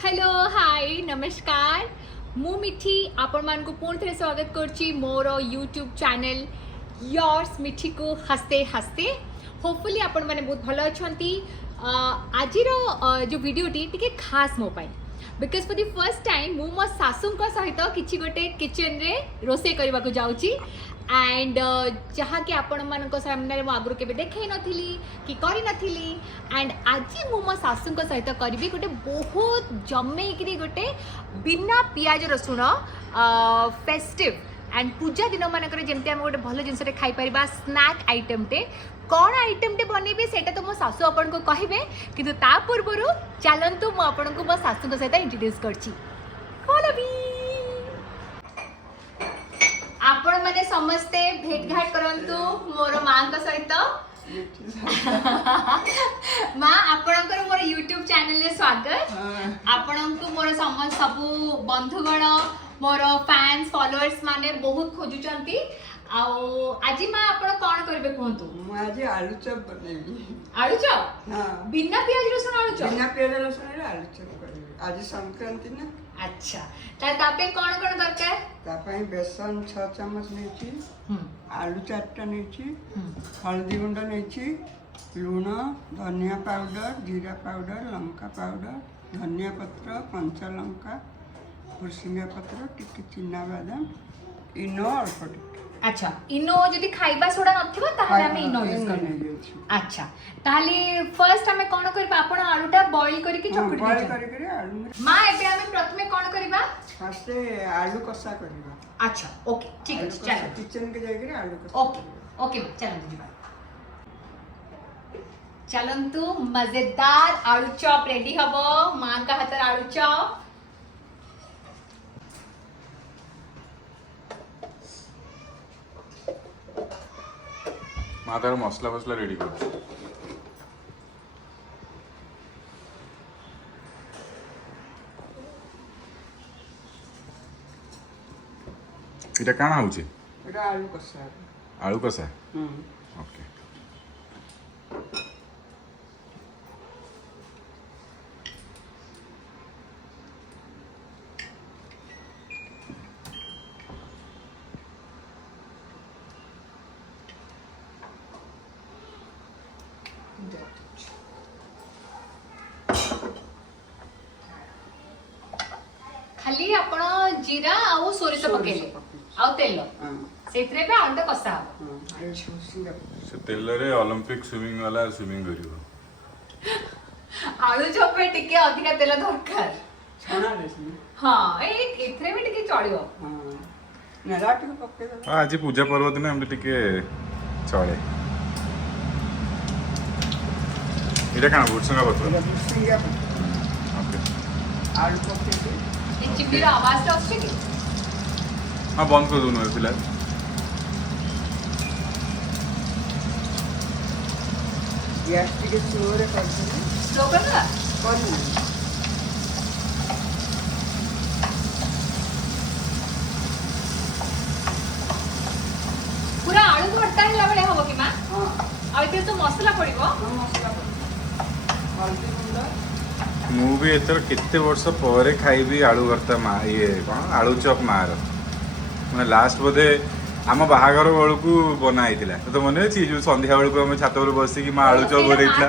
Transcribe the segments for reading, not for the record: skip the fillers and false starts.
Hello hi नमस्कार मु मिठी आपण मान को पुणी थे स्वागत करची मोर यूट्यूब चैनल योर्स मिठी को हस्ते हस्ते होपफुली आपण माने बहुत भलो अछंती आज जो वीडियोटी टिके खास मो पाई because for the first time मु मो सासू सहित किछि गोटे किचन रे रोसे करबा को जाउची एंड जहाँ कि आपण मान सामने मु आगु केबे देखै नथिली कि करि नथिली एंड आज मु मो सासू सहित करी गोटे बहुत जमेकरी गोटे बिना पियाज रसुण फेस्टिव एंड पूजा दिन मानक जमती आम गोटे भल जिनस खाई पारिबा स्नैक आइटम टे कौन आइटम टे बनैबे सेटा तो मो सासू आपन को कहिबे किंतु ता पूर्वरु चलंतु मो आपन को मो सासू सहित इंट्रोड्यूस करछि कोलबी आपण माने समस्ते भेट घाट करंतु मोर मां का सहित मां आपणकर मोर यूट्यूब चैनल रे स्वागत आपणको मोर समस्त सबु बंधुगण मोर फैंस फॉलोअर्स माने बहुत खोजुचंती आउ आज मां आपण कोन करबे कहंतु मु आज आलू चॉप बनेबी आलू चॉप हां बिना प्याज रसुन आलू चॉप बिना प्याज रसुन रे आलू चॉप करबी आज संक्रांति ना अच्छा तापे कोन कोन दरकार तापई बेसन 6 चम्मच नेची आलू 4टा नेची हल्दी गुंड नेची लूण धनिया पाउडर जीरा पाउडर लंका पाउडर धनिया पत्र कंचा लंका भुर्सिंगा पत्र टिके चिना बादाम इनो अल्प टिके अच्छा इनो जदि खाइबा सोडा नथिबो ताहाले हम इनो यूज करबो अच्छा ताहाले फर्स्ट हमें कोन करबा आपण आलूटा बॉईल करके चकड़ी बॉईल करके आलू मां एबे हमें प्रथमे कोन करबा फर्स्ट आलू कसा करबा अच्छा ओके ठीक है चलो किचन के जाके आलू कसा ओके ओके चलो जीवा चलंतु मजेदार आलू चॉप रेडी हबो मां का हाथ आलू चॉप माँ तार मसला फसला रेडी कर इटा काना होचे एटा आलू कसा आलू कसा ओके खाली आपण जीरा आ सोरिष पकेले आ तेल सेतरे पे आलू कसा हो से तेल रे ओलंपिक स्विमिंग वाला स्विमिंग करियो आलू चॉप पे टिके अधिका तेल दरकार छाना देसी हां एथरे भी टिके चलियो हां नेला टिके पके दे आज पूजा पर्व दिन हम टिके चले इटा काना भुर्सिंगा पत्र भुर्सिंगा ओके आलू पके दे ए चिप्पीर आवाज तो आछे कि हाँ बंद कर दूँ फिलहाल गैस टिके स्लो रे कर दे स्लो कर ना पूरा आलू भर्ता हिला बेले हबो कि मां हां आ इते तो मसाला पड़िबो मसला हल्दी गुंड मु भी एतर केते वर्ष परे खाइबी आलू भर्ता मा ये कौन आलू चॉप मार मैं लास्ट बोधे आम बाहागर बेलू बना होता तो मन अच्छी जो संध्या बेलू आम छात बस कि माँ आलू चॉप बनता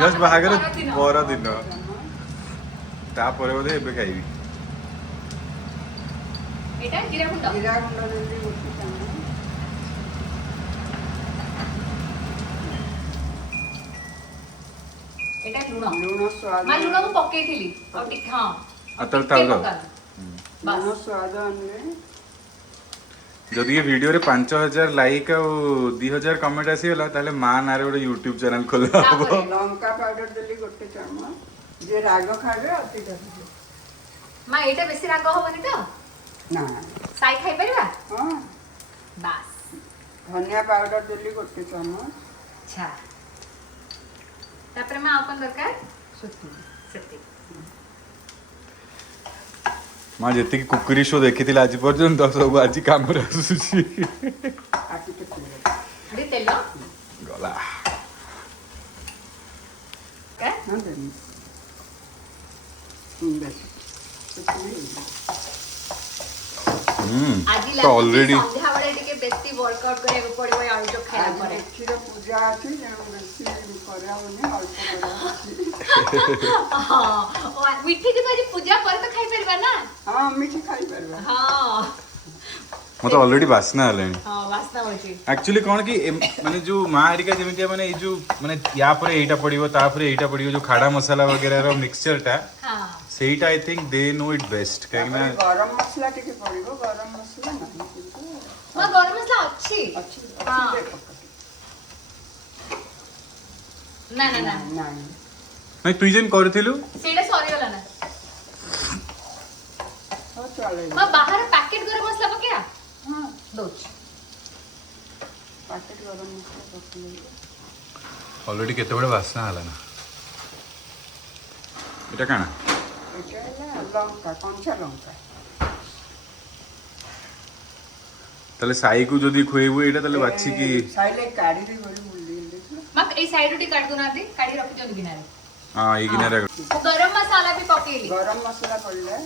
जस्ट बाहागर पर दिन तापर बोधे एबे खाइबी एटा जीरा गुंड जीरा गुंड देली गोटी चामच एटा लूण लूण स्वाद मां लूण को पकेइथिली और टिक हां अतल ताल लूण स्वाद अनले जदि ये वीडियो रे 5000 लाइक और 2000 कमेंट आसीगला ताले मां नारे गोटे यूट्यूब चैनल खोला हबो लंका पाउडर देली गोटे चामच जे राग खाबे अति करबे मां एटा बेसी राग होबनी तो ना साई खाई परिबा हां बस धनिया पाउडर देली गोटे चामच अच्छा तापर में आपन दरकार सती सती माँ जी कुकुरी शो देखी आज पर्यंत सब आज कम आसूसी आटी के तेल गला हाँ देनी ବେଶୀ ସେତିକି ହେଇଯିବ। ଆଜି ତ already- ସନ୍ଧ୍ୟାବେଳେ ଟିକେ ବେଶୀ ୱାର୍କଆଉଟ କରିବାକୁ ପଡିବ ଏ ଆଳୁ ଚପ୍ ଖାଇବା ଆଜି ପରେ। ମିଠିର ପୂଜା ଅଛି ତେଣୁ ବେଶୀ କରାହବନି ଅଳ୍ପ କରାହଉଛି। ହଁ ମିଠି କିନ୍ତୁ ଆଜି ପୂଜା ପରେ ତ ଖାଇପାରିବା ନା। ହଁ ମିଠି ଖାଇପାରିବା। ହଁ ମତେ ଅଲରେଡି ବାସ୍ନା ହେଲାଣି। ହଁ ବାସ୍ନା ହଉଛି। ଆକ୍ଚୁଆଲି କଣ କି ମାନେ ଯୋଉ ମା ହେରିକା ଯେମିତି ମାନେ ଏଇ ଯୋଉ ମାନେ ୟା ପରେ ଏଇଟା ପଡିବ ତାପରେ ଏଇଟା ପଡିବ ଯୋଉ ଖାଡା ମସଲା ବଗେରାର ମିକ୍ସଚର ଟା ହଁ ସେଇଟା I think they know it best କାହିଁକି ତାପରେ ନା ଗରମ ମସଲା ଟିକେ ପଡିବ ଗରମ ମସଲା ନାହିଁ କିନ୍ତୁ ମୋ ଗରମ ମସଲା ଅଛି। ଅଛି ହଁ। ଦେ ପକା। ନା ନା ନା ନାହିଁ ନାଇଁ ତୁଇ ଯେନ୍ କରିଥିଲୁ ସେଇଟା ସରିଗଲା ନା। ହଉ ଚଳେଇବ। ମା ବାହାର ପ୍ୟାକେଟ ଗରମ ମସଲା ପକେଇବା ହଁ ଦଉଛି। ପ୍ୟାକେଟ ଗରମ ମସଲା ପକେଇଲେ ଅଲରେଡି କେତେବେଳେ ବାସ୍ନା ହେଲା ନା ଏଇଟା କାଣା ଏଇଟା ହେଲା ଲଙ୍କା କଞ୍ଚା ଲଙ୍କା। ତାହେଲେ ସାଇକୁ ଯଦି ଖୁଏଇବୁ ଏଇଟା ତାହେଲେ ବାଛିକି ସାଇଲେ କାଢିଦେଇ ଗଲି ବୁଲେଇ ଦେଇଥିଲା। ମା ଏଇ ସାଇଡ ଟିକେ କାଟି ଦଉନାହାନ୍ତି କାଢି ରଖିଛନ୍ତି କିନାରେ। ହଁ ଏଇ ଗିନାରେ ମୁଁ ଗରମ ମସଲା ବି ପକେଇଲି। ଗରମ ମସଲା ପଡ଼ିଲେ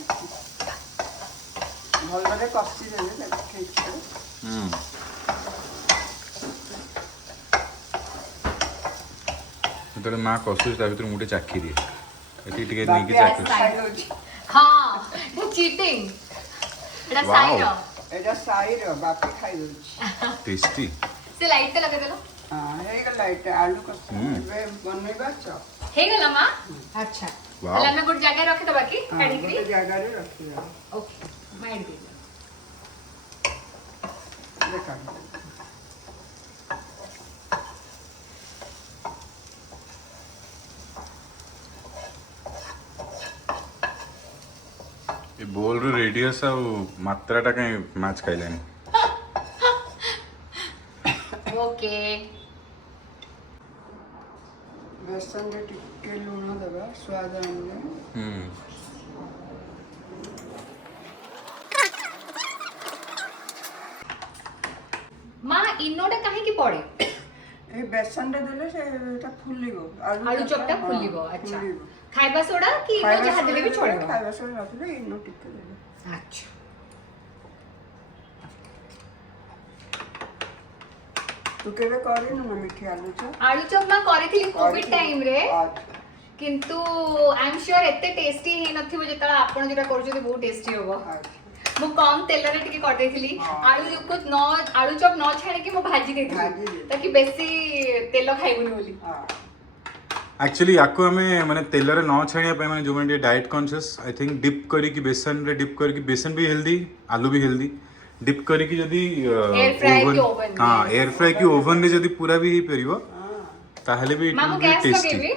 ଭଲରେ କଷି ଦେଲେ ତାକୁ ଠିକ୍ ସେ। ଯେତେବେଳେ ମା କଷୁଛି ତା ଭିତରେ ମୁଁ ଟିକେ ଚାଖି ଦିଏ ଏଠି ଟିକେ ନେଇକି ବାପି ଆସି ଚାଖୁଛି ଖାଇଦଉଛି। ହଁ ମୁଁ ଚିଟିଂ ଏଟା Wow. ସାଇର ଏଇଟା ସାଇର ବାପି ଖାଇଦଉଛି। ଟେଷ୍ଟି ସେ ଲାଇଟ ଟା ଲଗେଇଦେଲ। ହଁ ହେଇଗଲା ଏଇଟା ଆଳୁ କଷା ଏବେ ବନେଇବା ଚପ୍। ହେଇଗଲା ମା ଆଚ୍ଛା Wow. ତାହେଲେ ଆମେ ଗୋଟେ ଜାଗାରେ ରଖିଦବା କି ହଁ କାଢିକିରି। ଗୋଟେ ଜାଗାରେ ରଖିବା ଓକେ ମାଇଣ୍ଡ ଦେଇଦିଅ। ଦେଖା। ଏ ବୋଲର ରେଡିୟସ୍ ଆଉ ମାତ୍ରାଟା କାଇଁ ମ୍ୟାଚ୍ ଖାଇଲାନି ଓକେ ବେସନରେ ଟିକେ ଲୁଣ ଦେବା ସ୍ୱାଦ ଅନୁଯାୟୀ। ମା ଇନୋଟା କାହିଁକି ପଡେ? এই বেসনটা দিলে সেটা ফুলিব আলু চপটা ফুলিব আচ্ছা খাଇବା সোডা কি ইনো খাଇବା ଯାହା ଦେଲେ ବି ଚଳିବ। ଖାଇବା ସୋଡ଼ା ନଥିଲେ ଇନୋ ଟିକେ ଦେବେ। ଆଚ୍ଛା ତୁ କେବେ କରିନୁ ନା ମିଠି ଆଲୁ ଚପ? ଆଳୁ ଚପ୍ ମା କରିଥିଲି କୋଭିଡ ଟାଇମ ରେ ଆଚ୍ଛା। କିନ୍ତୁ ଆଇ ଏମ୍ ସିଓର ଏତେ ଟେଷ୍ଟି ହେଇନଥିବ ଯେତେବେଳେ ଆପଣ ଯୋଉଟା କରୁଛନ୍ତି ବହୁତ ଟେଷ୍ଟି ହବ। ଆଚ୍ଛା। ମୁଁ କମ ତେଲରେ ଟିକେ କରିଦେଇଥିଲି ହଁ। ଆଳୁ ଚପ୍ ନ ଛାଣିକି ମୁଁ ଭାଜି ଦେଇଥିଲି ଭାଜି ଦେଇଥିଲି। ତାକି ବେଶୀ ତେଲ ଖାଇବୁନି ବୋଲି। ହଁ। ଆକ୍ଚୁଆଲି ୟାକୁ ଆମେ ମାନେ ତେଲରେ ନ ଛାଣିବା ପାଇଁ ମାନେ ଯେଉଁମାନେ ଟିକେ diet conscious I think deep କରିକି ବେସନରେ ଡିପ୍ କରିକି ବେସନ ବି ହେଲ୍ଦି ଆଲୁ ବି ହେଲ୍ଦି ଡିପ୍ କରିକି ଯଦି Air fry କି oven ରେ। ହଁ ଏୟାର ଫ୍ରାଏ କି ଓଭନରେ ଯଦି ପୁରା ବି ହେଇପାରିବ ହଁ। ତାହେଲେ ବି ମା ମୁଁ ଗ୍ୟାସ୍ ଟେଷ୍ଟି ଲଗେଇବି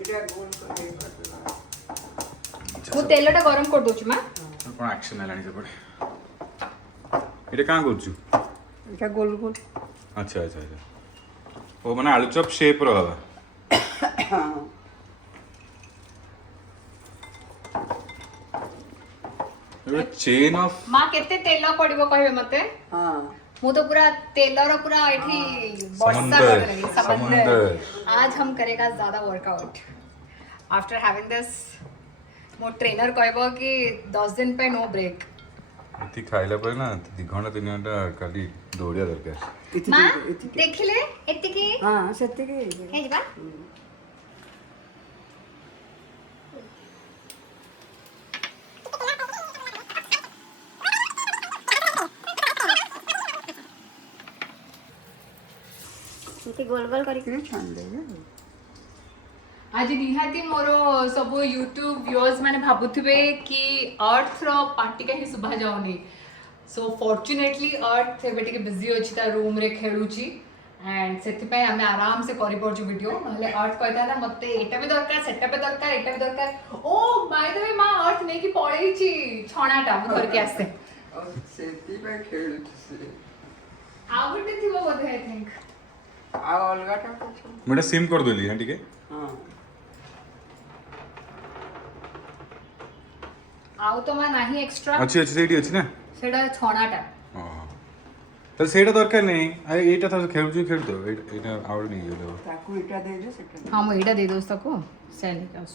ଏଇଟା ଗୋଲ କରି କରିଦେବା। ମୁଁ ତେଲଟା ଗରମ କରିଦଉଛି ମା। କ'ଣ ଆକ୍ସନ୍ ହେଲାଣି ସେପଟେ ଏଇଟା କାଁ କରୁଛୁ ଏଇଟା ଗୋଲ ଗୋଲ। ଆଚ୍ଛା ଆଚ୍ଛା ଆଚ୍ଛା ଓ ମାନେ ଆଳୁ ଚପ୍ ସେପ୍ର ହବା ହଁ। ଚେନ୍ ଅଫ୍ ମା କେତେ ତେଲ ପଡିବ କହିବେ ମତେ? ହଁ। ମୁଁ तो पूरा तेलर पूरा एठी वर्षा समुंदर, कर रही समुंदर। समंदर। आज हम करेगा ज्यादा वर्कआउट आफ्टर हैविंग दिस मो ट्रेनर कहबो कि 10 दिन पे नो ब्रेक। ଏଠି ଖାଇଲା ପରେ ନା 2 ଘଣ୍ଟା 3 ଘଣ୍ଟା ଖାଲି ଦୌଡ଼ିବା ଦରକାର ମା ଦେଖିଲେ ଏତିକି ହଁ ସେତିକି ହେ ଯିବା ଗୋଲ ଗୋଲ କରିକି ଛାଣିଦେବେ। आज निहाती मोर सब यूट्यूब व्यूअर्स माने भाबुथिबे कि अर्थ रो पार्टिका ही सुभा जाउनी सो फॉर्चुनेटली अर्थ एबे टिके बिजी अछि ता रूम रे खेलुची एंड सेति पे हमें आराम से करि परछु वीडियो नहले अर्थ कहता ना मते एटा भी दरकार सेटा भी दरकार एटा भी दरकार ओ बाय द वे मां अर्थ नै कि पळेछि छणाटा मु घर के आसे सेति पे खेलुची से आउटे थिबो बोधे आई थिंक आ अलगाटा कुछ ମୁଁ ଏଇଟା ସିମ୍ କରିଦେଲି ହଁ ଟିକେ ହଁ। आउ तो मा नाही एक्स्ट्रा ଅଛି ଅଛି ସେଇଠି ଅଛି ନା सेडा छणाटा ହଁ ତାହେଲେ ସେଇଟା ଦରକାର ନାହିଁ ଆରେ ଏଇଟା ତ ଖେଳୁଛୁ ଖେଳୁଥିବ ଏଇଟା ଆଉ ଗୋଟେ ନେଇଗଲେ ତାକୁ ଏଇଟା ଦେଇଦେ ସେଟା हां मु एडा दे दोस्त को सेल निकाल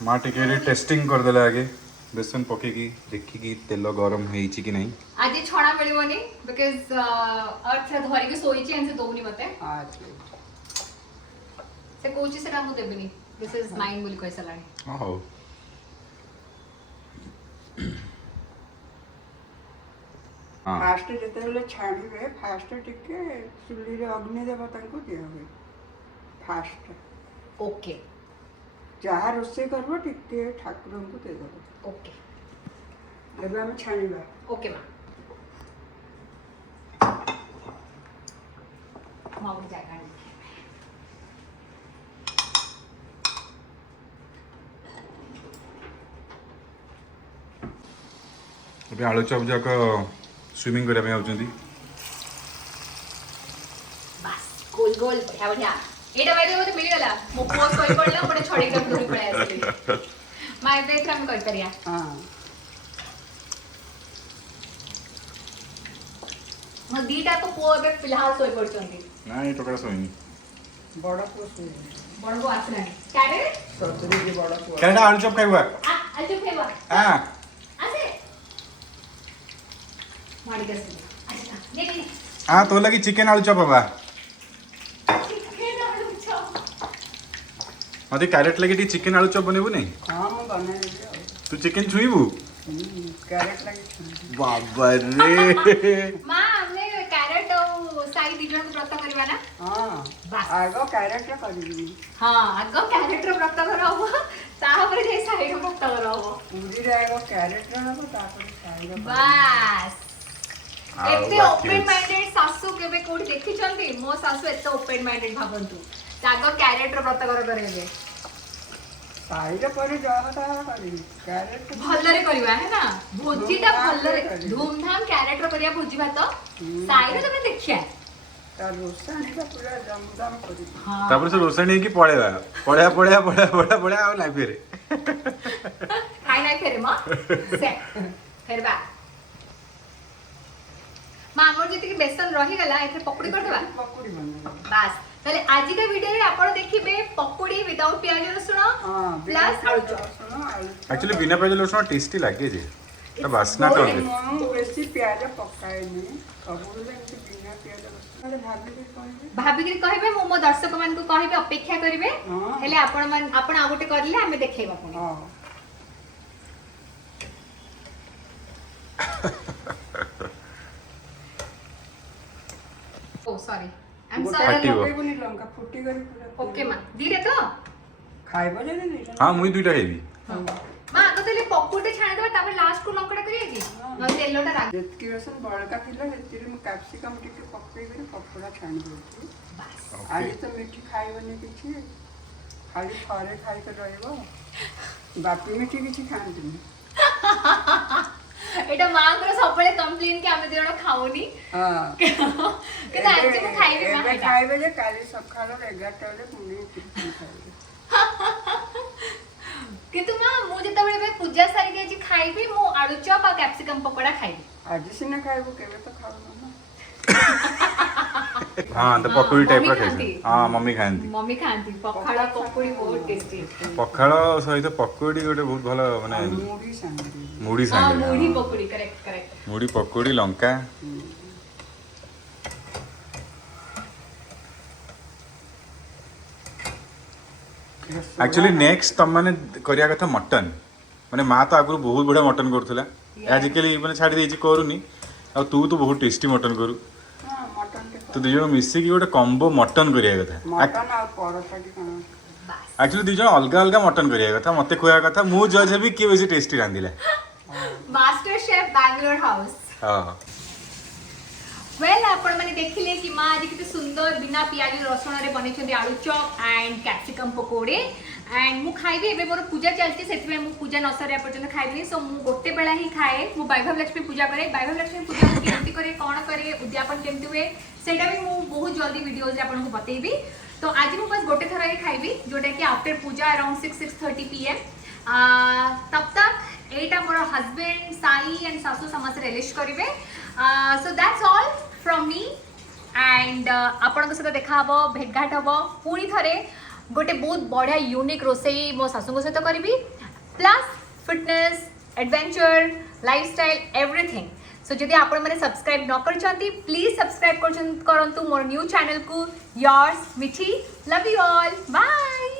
माँ टिके टेस्टिंग कर देला आगे बेसन पकेकी देखिकी तेल गरम ହେଇଛି कि नहीं आज छणा मिलबनी बिकॉज अर्थ धरी के सोईची एंड से दोनी मते अच्छा से कोची से मु देबनी दिस इज माइन बोली कैसा लाणी हो हां फास्ट जेतेले छाड़ीबे फास्ट टिके चुल्ली रे अग्नि देवता को दिया हुए फास्ट ओके जहाँ रोषे करबो टिके ठाकुर को दे देबो ओके एबे हम छाड़ीबा ओके मां माउ जागा ଏବେ ଆଳୁ ଚପ୍ ଯାକ ସ୍ୱିମିଂ କରିବା ପାଇଁ ଆଉଛନ୍ତି बस गोल गोल बढ़िया बढ़िया एटा बाय मते मिली गला मो पोस्ट कोइ पडला बडे छडी के धरि पळे आसली माय बेथ हम कहि परिया हां म दीटा तो पो बे फिलहाल सोई पडचंती ନାଇଁ ଟୋକା ଶୋଇନି बड़ा पोस बड़ को आसला कारे सतरी के बड़ा पोस କେଟା ଆଳୁ ଚପ୍ ଖାଇବା आ आजो फेवा ହଁ आसे माडी गस अच्छा ने ने ହଁ ତୋ ଲାଗି ଚିକେନ ଆଳୁ ଚପ୍ ହବା चिकन आलू चॉप ମତେ କ୍ୟାରେଟ୍ ଲାଗି ଟିକେ ଚିକେନ ଆଳୁ ଚପ୍ ବନେଇବୁ ନାଇଁ हां म बना देबे ତୁ ଚିକେନ ଛୁଇଁବୁ कैरेट लगे ବାବା रे मां हमने कैरेट और साई दिजन को व्रत करबा ना हां बस। आगो कैरेट करबी हां आगो कैरेट रो व्रत करबो तापर जे साई रो व्रत करबो पूरी रहेगा कैरेट रहबो तापर साइड बस ଆଉ एते ବାକି ओपन ଅଛି। माइंडेड सासू केबे कोडी देखि चंदी मो सासू एते ओपन माइंडेड भाबंतु तागो कैरेट रो व्रत करेबे साइड पर जावा ता करबी कैरेट भलरे करबा है ना भोजीटा धूमधाम भलरे रे करबी। धूमधाम कैरेट रो करिया भोजी भात साई रो तमे देखिया ता रोसानी का पूरा जमदम करबी हां ତାପରେ ସେ ରୋଷେଇ ନେଇକି ପଳେଇବା ପଳେଇବା ପଳେଇବା ପଳେଇବା ପଳେଇବା ପଳେଇବା ଆଉ ନାଇଁ ଫେରେ खाई नहीं फेरे मां से फेर बा मां हमर जति के बेसन रही गला एथे पकड़ी कर देबा पकोड़ी बना बस ताले आज के वीडियो रे आपण देखिबे पकोड़ी विदाउट प्याज रसुन हां प्लस आलू चॉप सुनो आलू एक्चुअली बिना प्याज लहसुन टेस्टी लागे जे ता बास्ना It's कर very दे ମୁଁ ବେଶୀ ପିଆଜ ପକାଏନି ସବୁବେଳେ ଏମିତି ବିନା ପିଆଜ ରସୁଣ ଭାବିକି କହିବି भाभी के कहबे मो मो दर्शक मान को कहबे अपेक्षा करिवे हाँ। हेले आपण मान आपण आ गोटे करले हमें देखेबा पुनी ହଁ ओ सॉरी आई एम ଗୋଟେ सॉरी ଫାଟିବ। ପକେଇବୁନି ଲଙ୍କା ଫୁଟିକରି ପୁରା ओके मां धीरे तो ଖାଇବ ଯଦି ଦିଟା ହଁ ମୁଇଁ ଦୁଇଟା ଖାଇବି मां आगो तले पकोड़े छाण देबा तापर लास्ट को लंकड़ा करिए कि न तेलोटा राख ଯେତିକି ରସୁଣ ବଳକା ଥିଲା ସେଥିରେ ମୁଁ କ୍ୟାପ୍ସିକମ୍ ଟିକେ ପକେଇକରି ପକୋଡ଼ା ଛାଣି ଦେଉଛି बस ଆଜି ତ ମିଠି ଖାଇବନି କିଛି ଖାଲି ଥରେ ଖାଇକି ରହିବ ବାପି ମିଠି କିଛି ଖାଆନ୍ତିନି एटा मांगर सबले कंप्लेन कि हमें देणो खाओनी ହଁ कि आज मु खाइबे मां ଏବେ एटा ଖାଇବେ ଯେ କାଲି ସକାଳ 11ଟା ବେଳେ ପୁଣି ଟିଫିନ୍ ଖାଇବେ किंतु मां मु जेतबेले बे पूजा सारी के जी खाइबी मु आलू चॉप आ कैप्सिकम पकोड़ा खाइबी ଆଜି ସିନା ଖାଇବୁ କେବେ ତ ଖାଉନ ନା हाँ तो पकोड़ी टाइप मम्मी ର ଖାଆନ୍ତି। ଖାଇଛି हाँ मम्मी खाଆନ୍ତି मम्मी खाती पखाड़ा पकोड़ी बहुत टेस्टी ପଖାଳ ସହିତ ପକୋଡ଼ି ଗୋଟେ ବହୁତ ଭଲ ମାନେ ଆଉ ମୁଢ଼ି ସାଙ୍ଗରେ ମୁଢ଼ି हां ସାଙ୍ଗରେ मुड़ी ହଁ। पकोड़ी करेक्ट करेक्ट ମୁଢ଼ି ପକୋଡ଼ି ଲଙ୍କା एक्चुअली नेक्स्ट तुम मैंने करिया कथा मटन माने माँ तो आगु बहुत बढ़िया मटन करूला आजिकली मैंने छाड़ी देछि करूनी आ तू तो बहुत टेस्टी मटन करू ହଁ ମଟନ୍ ଟେ तो दी जण मिसिकी गोटे कॉम्बो मटन करिया कथा ମଟନ୍ ଆଉ ପରଟା ଟି କ'ଣ बस एक्चुअली दी जण अलग अलग मटन करिया कथा मते खोया कथा मु जज हेबी कि बेसी टेस्टी रांदिला मास्टर शेफ बैंगलोर हाउस हां वेल आपण माने देखिले कि माँ आज किते सुंदर बिना पियाज रसुण रे बनेछन्ती आलू चॉप एंड कैप्सिकम पकोड़े एंड मु खाइबी एबे मोर पूजा चलती सेति मु पूजा नसरे पर्यंत खाइबी सो मु गोटे बेला ही खाए मु वैभव लक्ष्मी पूजा करे वैभव लक्ष्मी पूजा मु केमती करे कोन करे उद्यापन केमती हुए सेटा भी मु बहुत जल्दी वीडियोज रे आपन को बतेइबी तो आज मु बस गोटे थरा ही खाइबी जोटा कि आफ्टर पूजा अराउंड 6:30 PM तब तक एटा मोर हस्बैंड साई एंड सासू समस्त रिलीज करिवे so that's all from me and आपण सहित देखा हम भेटघाट हम पुणी थे गोटे बहुत बढ़िया यूनिक रोसई मो सासू सहित करी plus fitness adventure lifestyle everything. So जदि आपण मैंने सब्सक्राइब न करछंती प्लीज सब्सक्राइब करंतु मोर न्यू चैनल को योर्स मिठी। Love you all bye.